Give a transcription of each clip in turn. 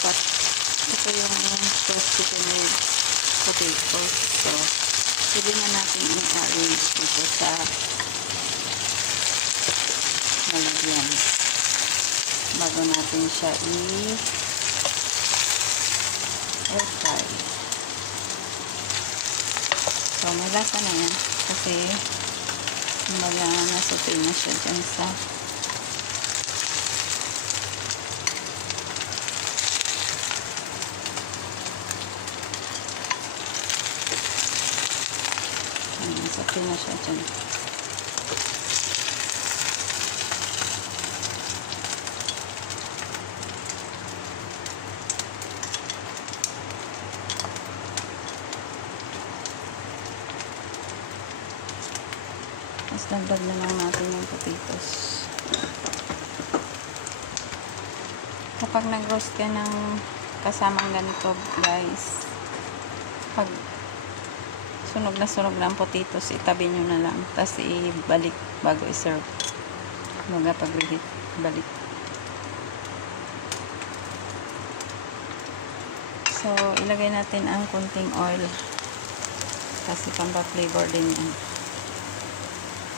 pot. Ito yung roast chicken with potatoes. So, pwede na natin i-arrange dito sa lalagyan. Bago natin siya i-air fry. So, may lasa na yan. Kasi, nasote na siya dyan sa nasote na siya dyan. Tapos dagdag na lang natin yung potatoes. Kapag nag-roast ka ng kasamang ganito, guys, pag sunog na ang potatoes, itabi nyo na lang. Tapos ibalik bago i-serve. Baga pag balik. So, ilagay natin ang kunting oil. Kasi pampa-flavor din yan.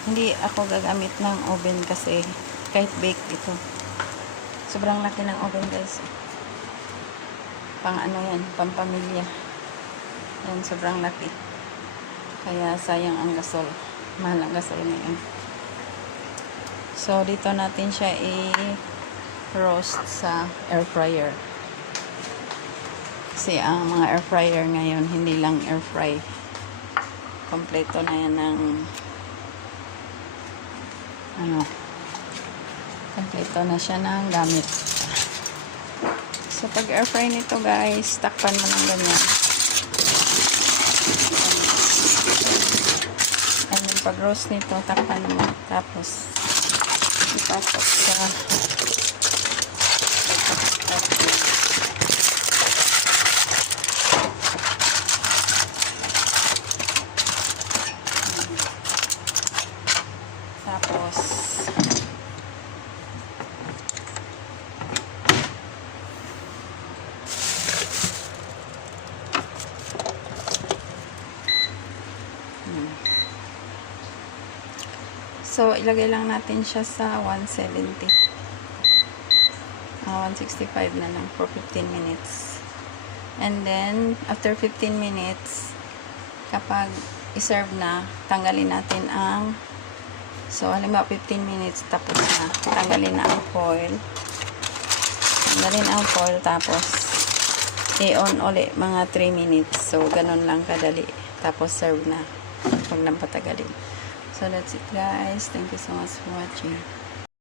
Hindi ako gagamit ng oven kasi kahit bake ito. Sobrang laki ng oven, guys. Pang ano yan, pampamilya. Yan, sobrang laki. Kaya sayang ang gasol. Mahal ang gasol ngayon. So, dito natin siya i-roast sa air fryer. Kasi ang mga air fryer ngayon, hindi lang air fry. Kompleto na yan ng kompleto na siya ng gamit. So, pag air fry nito, guys, takpan mo ng ganyan. And yung pag roast nito, takpan mo. Tapos, ipasok sa tapos so ilagay lang natin siya sa 170 165 na lang for 15 minutes, and then after 15 minutes kapag iserve na, tanggalin natin ang halimbawa 15 minutes tapos na, tanggalin na ang foil, tapos i-on ulit mga 3 minutes. So ganun lang kadali, tapos serve na, huwag nang patagalin. So that's it, guys. Thank you so much for watching.